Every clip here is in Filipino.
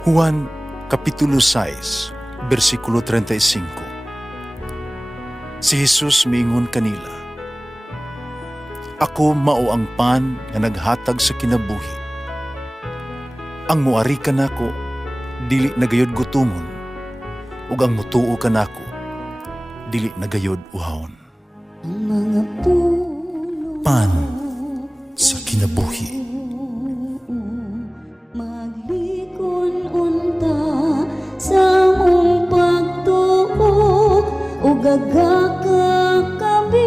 Juan Kapitulo 6, versikulo 35. Si Jesus miingon kanila, "Ako mao ang pan nga naghatag sa kinabuhi. Ang muari kanako dili nagayod gutomon, ug ang mutuo kanako dili nagayod uhawon." Ang mga puno Pan sa kinabuhi. maglikon unta sa mong pagtuo ug gagaka kami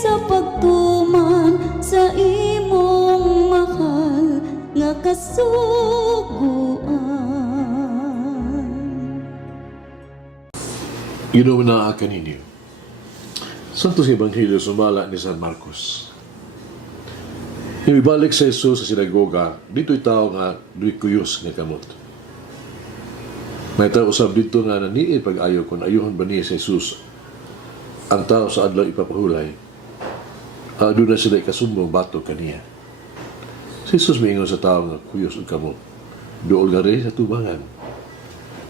sa pagtuman sa imong mahal nga kasuguan. Ginoon na kaninyo. Santos Ebanghelyo sumala ni San Marcos. Ibalik sa Jesus sa sinagoga, dito'y tao nga duy kuyos nga kamot. May tao usab dito nga naniin pag-ayo kung ayuhon ba niya sa Jesus ang tao sa adlaw ipapahulay. Doon na sila ikasumbong bato kaniya. Si Jesus miingon sa tao nga kuyos ang kamot. Dool nga rin sa tubangan.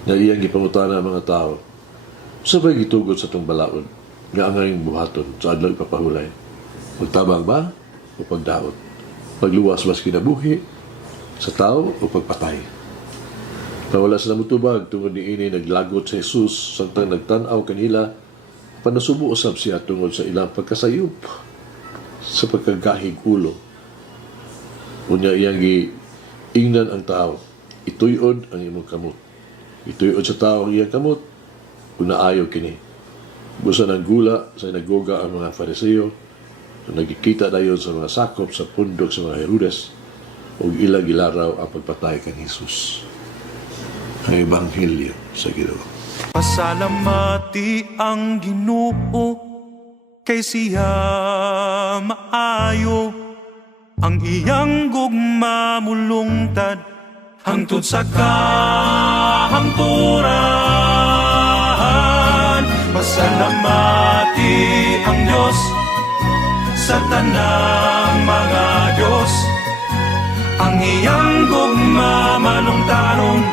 Nga iyang gipangutana ang mga tao. Sabay gitugod sa itong balaod nga angayong buhaton sa adlaw ipapahulay. Magtabang ba o pagdaot? Pagluwas mas kinabuhi sa tao o pagpatay? Nawala sila mutubag tungod ni ini naglagot sa Jesus samtang nagtanaw kanila panasubo usab siya tungod sa ilang pagkasayop sa pagkagahig ulo. Unya iyang giingnan ang tao, ituyod ang imong kamot. Ituyod sa tao ang iyang kamot, unaayo kini. Busa ng gula sa sinagoga ang mga Fariseo na nagkikita dayon sa mga sakop sa pundok sa mga Herodes o ilang gilaraw ang pagpatay kang Jesus. Ang Ebanghelyo sa Ginoo. Pasalamati ang Ginoo kay siya maayo, ang iyang gugma mulungtad hangtod sa kahangturan. Pasalamati ang Diyos sa tanang mga Diyos, ang iyang gugma malungtaron.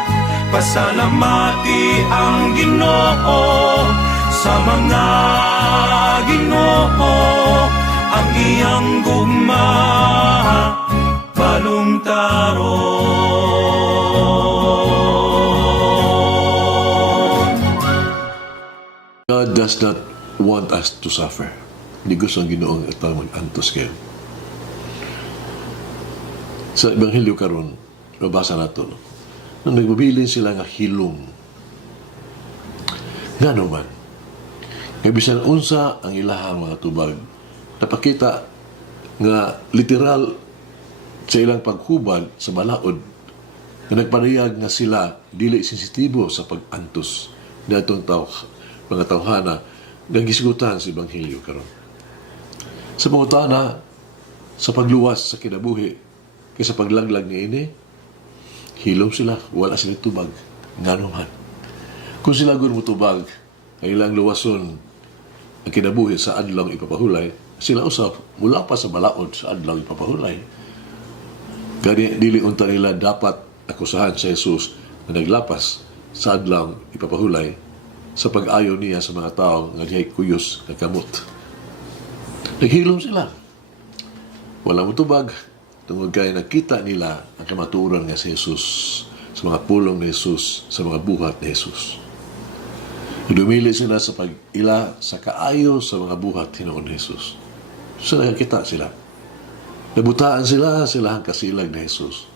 Pasalamati ang Ginoo sa mga Ginoo, ang iyang gugma balungtaron. God does not want us to suffer. Hindi gusto ang Ginoong ito mag-antos kayo. Sa Ebanghelyo karon, mabasa nato, no? Nang nagmabilin sila nga hilom. Nga naman, nga bisan unsa ang ilahang mga tubag, napakita nga literal sa ilang paghubad sa balaod, na nagpanayag nga sila dili sensitibo sa pag-antos na itong mga tawhana nga gisigutan sa Ebanghelyo karon. Sa pangutana, sa pagluwas sa kinabuhi, kaysa paglaglag ni ini, hilom sila, wala sila tubag. Nga naman. Kung sila gun mo tubag, ang ilang luwason ang kinabuhi sa adlaw ipapahulay, sila usap mula pa sa balaod sa adlaw ipapahulay. Gani dili unta nila dapat akusahan sa Jesus na naglapas sa adlaw ipapahulay sa pag-ayo niya sa mga tao nga dihay kuyos nga kamot. Naghilom sila. Wala mo tubag. Tungod kaya nakita nila ang kamatuoran nga si Jesus sa mga pulong ni Jesus, sa mga buhat ni Jesus. Dumili sila sa pag-ila sa kaayo sa mga buhat hinoon ni Jesus. So nakakita sila. Nabutaan sila ang kasilag ni Jesus.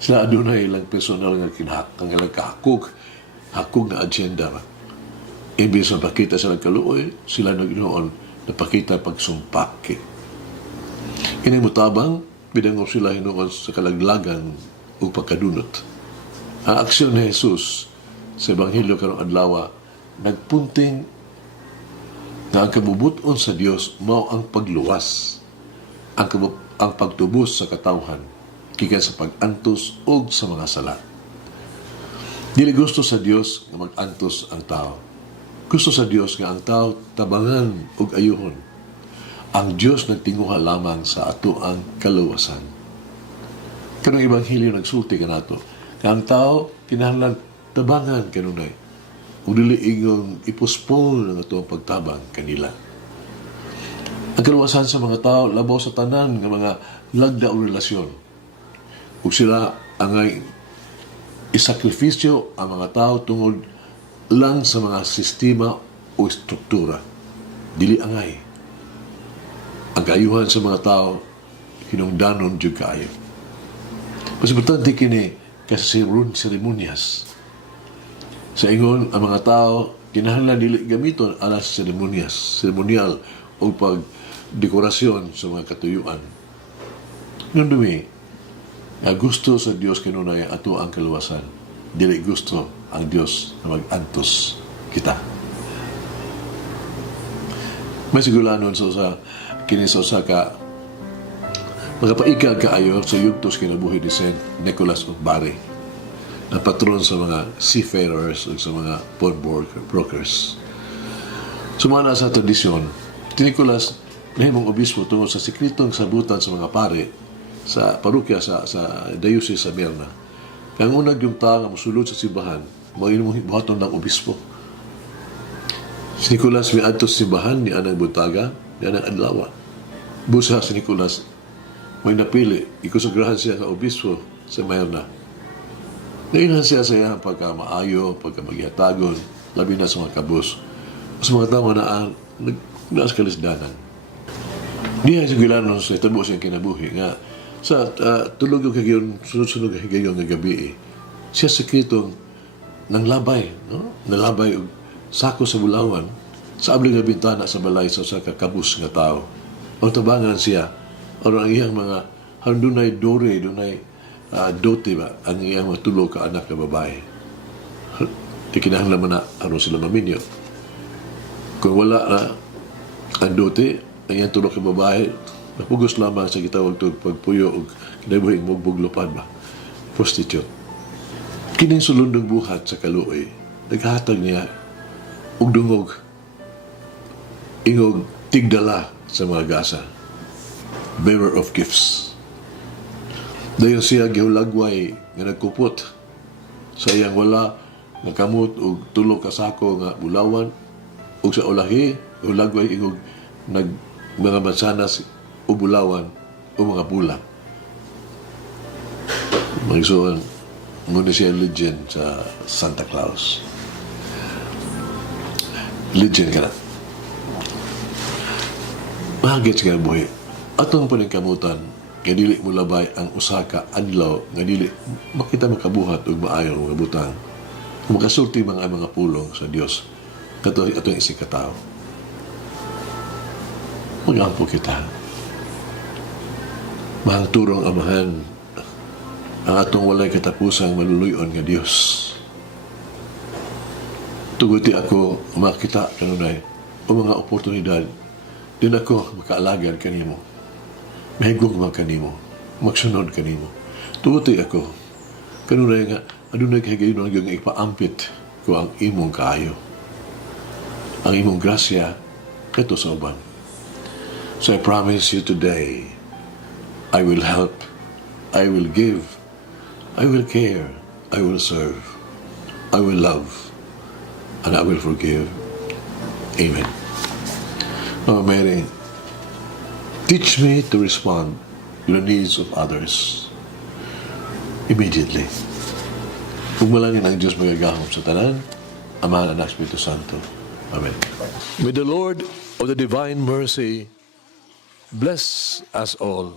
Sila adunay ilang personal nga kinahakang ilang hakog na agenda. Imbis na pakita sila kaluoy, sila naginoon napakita pagsumpak. Kini mutabang bidangop sila hinoon sa kalaglagan o pagkadunot. Ang aksyon ni Jesus sa Ebanghelyo karong adlaw nagpunting na ang kabubuton sa Dios mao ang pagluwas, ang pagtubos sa katawhan gikan sa pag-antos o sa mga sala. Dili gusto sa Dios nga mag-antos ang tao. Gusto sa Dios nga ang tao tabangan ug ayuhon. Ang Diyos nagtinguha lamang sa ato ang kaluwasan. Kanang Ebanghelyo nagsulti ka nato, Ang tao, kinahanglan tabangan kanunay. Kung dili ingong ipospone ang itong pagtabang kanila. Ang kaluwasan sa mga tao, labaw sa tanan ng mga lagda o relasyon. Kung sila angay isakripisyo ang mga tao tungod lang sa mga sistema o struktura. Dili angay. Ang kaayuhan sa mga tao, hinungdanon jud kaayo. Mas importante kini kasi seremonyas. Sa ingon, ang mga tao, kinahanglan dili gamiton alas seremonyal o pagdekorasyon sa mga katuyuan. Nung dumi, gusto sa Diyos kinunay ato ang kaluwasan. Dili gusto ang Diyos na mag-antos kita. May sigulanon sa kini sa usa ka magapaigag kaayo sa yugtos kinabuhi ni Saint Nicholas of Bari, ang patron sa mga seafarers o sa mga pawnbrokers. Sumana sa tradisyon, si Nicholas nahimong obispo tungod sa sikritong sabutan sa mga pare sa parokya sa Diocese sa Merna. Kang unag yung tao nga mosulod sa simbahan, mag-inumong buhaton ng obispo. Si Nicholas may adto sa simbahan ni Anang Buntaga, ni Anang Adlawa. Busa si Nicholas, may napili, ikusugrahan siya sa obispo sa Merna. Ngayon siya sa iyang pagkamaayo, pagkamagihatagon, labi na sa mga kabus. Sa mga tao na nagdaas kalisdanan. Di ay sigilanon sa itabo siyang kinabuhi nga sa tulog yung kagayon, sunod-sunod yung kagayon ng gabi siya sekretong nanglabay, no? Nalabay og sako sa bulawan sa abling nga bintana sa balay sa kakabus nga tao. Ang tabangan siya, o ang iyang mga dunay dore, dunay dote ba, ang iyang mga tulo ka anak na babae. Di kinahanglan man na ano sila maminyo. Kung wala na ang dote, ang iyang tulo ka babae, napugos lamang sa gitawag ito pagpuyo o kinabuhing mugbuglopan ba. Prostitute. Kining sulundong buhat sa kaluoy, naghatag niya og dungog, ingog tigdala sa mga gasa. Bearer of gifts. Dayon siya gihulagway nga nagkupot sa iyang wala nakamot og tulo ka sako nga bulawan ug sa ulahi hulagway ingog mga mansanas o bulawan o mga bula. Magsuon muna siya legend sa Santa Claus. Legend ka na. Mahagit siya buhay. Atong paningkamutan, nga dili mo labay ang usa ka adlaw, nga dili makita makabuhat o maayon mga butang. Makasulti mga pulong sa Dios katong atong isig katao. Magampo kita. Mahang turong amahan ang atong walay katapusang maluluyon nga Dios. Tuguti ako makita kanunay o mga oportunidad din ako makaalagad kanimo. Mahigog man kanimo, magsunod kanimo. Tuguti ako kanunay nga adunay kahigayon nga ipaampit ko ang imong kaayo. Ang imong grasya kato sa uban. So I promise you today, I will help, I will give, I will care, I will serve, I will love, and I will forgive. Amen. Oh, Mary, teach me to respond to the needs of others immediately. Pagmalangin ang Diyos magagahom sa tanan, Ama, Anak, Espiritu Santo. Amen. May the Lord of the divine mercy bless us all,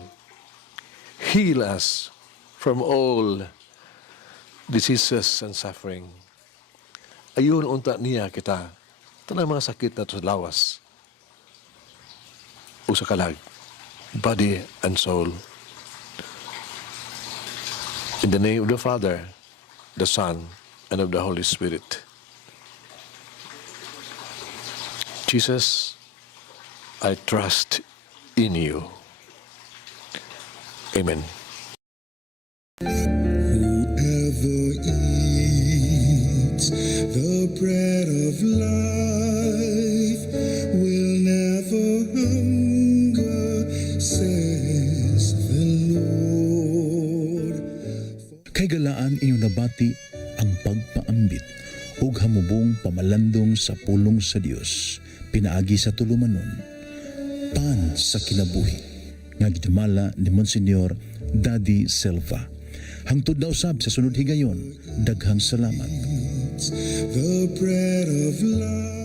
heal us from all diseases and suffering. Ayun unta niya kita, tanang mga sakit na sa lawas o sa kalag, body and soul. In the name of the Father, the Son, and of the Holy Spirit. Jesus, I trust in you. Amen. Whoever eats the bread of life will never hunger, says the Lord. Kay galaan inyong paghati, ang pagpaambit, ug hamubong pamalandong sa pulong sa Dios pinaagi sa tulumanon. Pan sa kinabuhi nga gidumala ni Monsignor Daddy Silva. Hangtod na usab sa sunod higayon, daghang salamat. The bread of life.